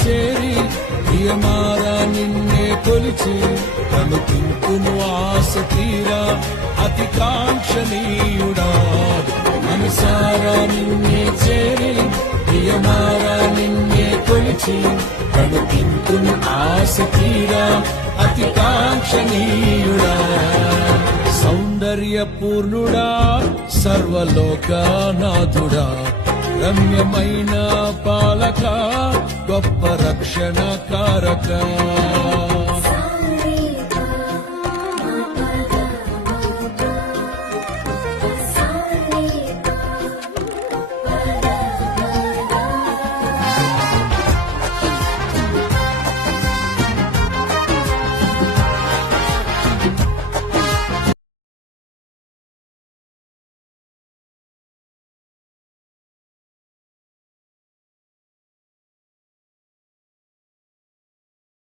చేరి ప్రియమారా నిన్నే కొలిచి కనుకింపును ఆశ తీరా అతి కాంక్షణీయుడా మనసారా నిన్నే చేరి ప్రియమారా నిన్నే కొలిచి కనుకింపును ఆశ తీరా అతి కాంక్షణీయుడా సౌందర్యపూర్ణుడా సర్వలోకనాథుడా రమ్యమైన పాలక గొప్ప రక్షణ కారక